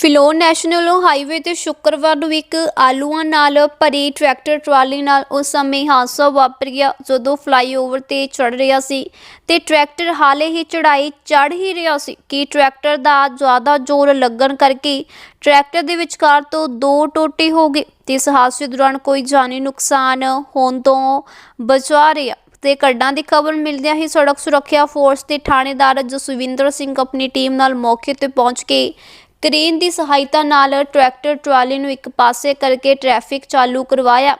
Phillaur national highway ਤੇ ਸ਼ੁੱਕਰਵਾਰ ਨੂੰ ਇੱਕ ਆਲੂਆਂ ਨਾਲ ਭਰੀ ਟਰੈਕਟਰ ਟਰਾਲੀ ਨਾਲ ਉਸ ਸਮੇਂ ਹਾਦਸਾ ਵਾਪਰ ਗਿਆ ਜਦੋਂ ਫਲਾਈਓਵਰ ਤੇ ਚੜ ਰਿਹਾ ਸੀ ਤੇ ਟਰੈਕਟਰ ਹਾਲੇ ਹੀ ਚੜਾਈ ਚੜ ਹੀ ਰਿਹਾ ਸੀ। ਕਿ ਟਰੈਕਟਰ ਦਾ ਜ਼ਿਆਦਾ ਜ਼ੋਰ ਲੱਗਣ ਕਰਕੇ ਟਰੈਕਟਰ ਦੇ ਵਿਚਕਾਰ ਤੋਂ ਦੋ ਟੋਟੇ ਹੋ ਗਏ ਤੇ ਇਸ ਹਾਦਸੇ ਦੌਰਾਨ ਕੋਈ ਜਾਨੀ ਨੁਕਸਾਨ ਹੋਣ ਤੋਂ ਬਚਾ ਰਿਹਾ। ਤੇ ਘਟਨਾ ਦੀ ਖਬਰ ਮਿਲਦਿਆਂ ਹੀ ਸੜਕ ਸੁਰੱਖਿਆ ਫੋਰਸ ਦੇ ਥਾਣੇਦਾਰ ਜਸਵਿੰਦਰ ਸਿੰਘ ਆਪਣੀ ਟੀਮ ਨਾਲ ਮੌਕੇ ਤੇ ਪਹੁੰਚ ਕੇ ਕ੍ਰੇਨ ਦੀ ਸਹਾਇਤਾ ਨਾਲ ਟਰੈਕਟਰ ਟਰਾਲੀ ਨੂੰ ਇੱਕ ਪਾਸੇ ਕਰਕੇ ਟ੍ਰੈਫਿਕ ਚਾਲੂ ਕਰਵਾਇਆ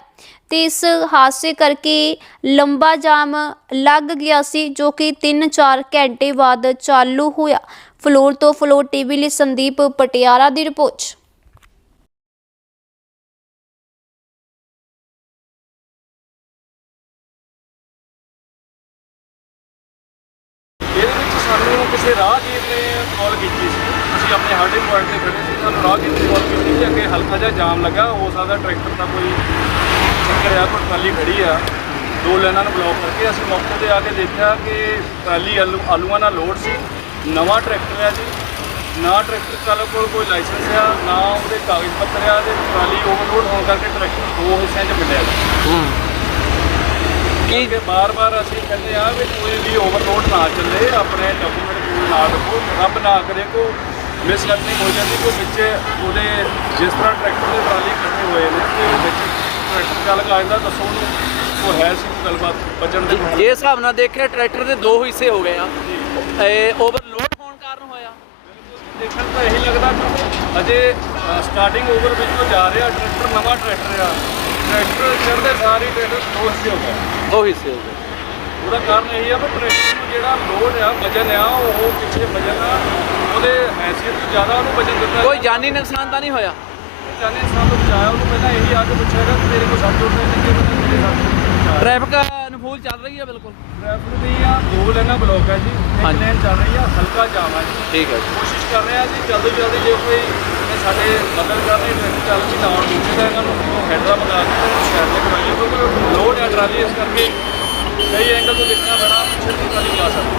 ਤੇ ਇਸ ਹਾਦਸੇ ਕਰਕੇ ਲੰਬਾ ਜਾਮ ਲੱਗ ਗਿਆ ਸੀ, ਜੋ ਕਿ 3-4 ਘੰਟੇ ਬਾਅਦ ਚਾਲੂ ਹੋਇਆ। ਫਲੋਰ ਤੋਂ ਫਲੋਰ ਟੀਵੀ ਲਈ ਸੰਦੀਪ ਪਟਿਆਲਾ ਦੀ ਰਿਪੋਰਟ। ਕਿਸੇ ਰਾਹਗੀਰ ਨੇ ਕਾਲ ਕੀਤੀ ਸੀ। ਅਸੀਂ ਆਪਣੇ ਹਾਰਡਿੰਗ ਪੁਆਇੰਟ ਤੇ ਖੜੇ ਸੀ ਸਾਨੂੰ ਰਾਹਗੀਰ ਨੇ ਕਾਲ ਕੀਤੀ ਕਿ ਅੱਗੇ ਹਲਕਾ ਜਿਹਾ ਜਾਮ ਲੱਗਾ ਹੋ ਸਕਦਾ ਟਰੈਕਟਰ ਦਾ ਕੋਈ ਚੱਕਰ ਆ ਕੋਈ ਟਰਾਲੀ ਖੜੀ ਆ। ਦੋ ਲਾਈਨਾਂ ਨੂੰ ਬਲੌਕ ਕਰਕੇ ਅਸੀਂ ਮੌਕੇ ਤੇ ਆ ਕੇ ਦੇਖਿਆ ਕਿ ਟਰਾਲੀ ਆਲੂ ਆਲੂਆਂ ਨਾਲ ਲੋਡ ਸੀ। ਨਵਾਂ ਟਰੈਕਟਰ ਆ ਜੀ। ਨਾ ਟਰੈਕਟਰ ਚਾਲਕ ਕੋਲ ਕੋਈ ਲਾਇਸੈਂਸ ਆ ਨਾ ਉਹਦੇ ਕਾਗਜ਼ ਪੱਤਰ ਆ ਤੇ ਟਰਾਲੀ ਓਵਰਲੋਡ ਹੋਣ ਕਰਕੇ ਟਰੈਕਟਰ ਦੋ ਹਿੱਸਿਆਂ 'ਚ ਮਿਲਿਆ। ਜੀ ਕੀ ਕਿ ਬਾਰ-ਬਾਰ ਅਸੀਂ ਕਹਿੰਦੇ ਆ ਵੀ ਕੋਈ ਵੀ ਓਵਰਲੋਡ ਨਾ ਚੱਲੇ ਆਪਣੇ ਡਾਕੂਮੈਂਟ ਰੱਖੋ ਰੱਬ ਨਾ ਕਰੇ ਕੋ ਮਿਸਲਰਨਿੰਗ ਹੋ ਜਾਂਦੀ ਕੋ ਵਿੱਚ ਉਹਦੇ ਜਿਸ ਤਰ੍ਹਾਂ ਟਰੈਕਟਰ ਦੇ ਟਰਾਲੀ ਇਕੱਠੇ ਹੋਏ ਨੇ ਤੇ ਉਹ ਵਿੱਚ ਟਰੈਕਟਰ ਚਾਲਕ ਆ ਜਾਂਦਾ ਦੱਸੋ ਉਹਨੂੰ ਉਹ ਹੈ ਸੀ ਗੱਲਬਾਤ ਬਚਣ ਦੇ ਜੇ ਹਿਸਾਬ ਨਾਲ ਦੇਖਿਆ ਟਰੈਕਟਰ ਦੇ ਦੋ ਹਿੱਸੇ ਹੋ ਗਏ ਆ। ਇਹ ਓਵਰਲੋਡ ਹੋਣ ਕਾਰਨ ਹੋਇਆ। ਦੇਖਣ ਤਾਂ ਇਹੀ ਲੱਗਦਾ ਕਿ ਅਜੇ ਸਟਾਰਟਿੰਗ ਓਵਰ ਵਿੱਚ ਤੋਂ ਜਾ ਰਿਹਾ ਟਰੈਕਟਰ ਨਵਾਂ ਟਰੈਕਟਰ ਆ। ਟਰੈਕਟਰ ਚੜ੍ਹਦੇ ਸਾਰੀ ਟਰੈਕਟਰ ਦੋ ਹਿੱਸੇ ਹੋ ਗਿਆ ਦੋ ਹਿੱਸੇ ਹੋ ਗਏ। ਉਹਦਾ ਕਾਰਨ ਇਹ ਆ ਵੀ ਟਰੈਕਟਰ ਨੂੰ ਜਿਹੜਾ ਲੋਡ ਆ ਵਜਨ ਆ ਉਹ ਪਿੱਛੇ ਵਜਨ ਆ ਉਹਦੇ ਹੈਸੀਅਤ ਤੋਂ ਜ਼ਿਆਦਾ ਉਹਨੂੰ ਵਜਨ ਦਿੱਤਾ ਕੋਈ ਜਾਨੀ ਨੁਕਸਾਨ ਤਾਂ ਨਹੀਂ ਹੋਇਆ? ਜਾਨੇ ਇਨਸਾਨ ਨੂੰ ਬਚਾਇਆ ਉਹਨੂੰ ਪਹਿਲਾਂ ਇਹੀ ਆ ਕੇ ਪੁੱਛਿਆਗਾ ਕਿ ਤੇਰੇ ਕੋਲ ਸਭ ਤੋਂ ਪਹਿਲਾਂ ਕਿ ਮੇਰੇ ਸਾਥ ਟ੍ਰੈਫਿਕ ਅਨੁਕੂਲ ਚੱਲ ਰਹੀ ਹੈ ਬਿਲਕੁਲ। ਟ੍ਰੈਫਿਕ ਦੀ ਆ ਦੋ ਲੈਣਾ ਬਲੌਕ ਹੈ ਜੀ ਇੱਕ ਚੱਲ ਰਹੀ ਆ ਹਲਕਾ ਜਾਮ ਹੈ ਜੀ। ਠੀਕ ਹੈ ਕੋਸ਼ਿਸ਼ ਕਰ ਰਹੇ ਆ ਜੀ ਜਲਦੀ ਜਲਦੀ ਜੇ ਕੋਈ ਸਾਡੇ ਮਦਦ ਕਰਨੀ ਟ੍ਰੈਫਿਕ ਚੱਲ ਵੀ ਲਾਉਣ ਦੂਜੇ ਦਾ ਇਹਨਾਂ ਨੂੰ ਹੈਡਰਾ ਮੰਗਾ ਕੇ ਤੇ ਸ਼ਹਿਰ ਦੇ ਕਰਾਈਏ ਕਿਉਂਕਿ ਲੋਡ ਆ ਟਰਾਲੀ ਇਸ ਕਰਕੇ ਕਈ ਐਂਗਲ ਤੋਂ ਦੇਖਣਾ ਪੈਣਾ ਪਿੱਛੇ ਤੋਂ ਟਰਾਲੀ ਜਾ ਸਕਦਾ।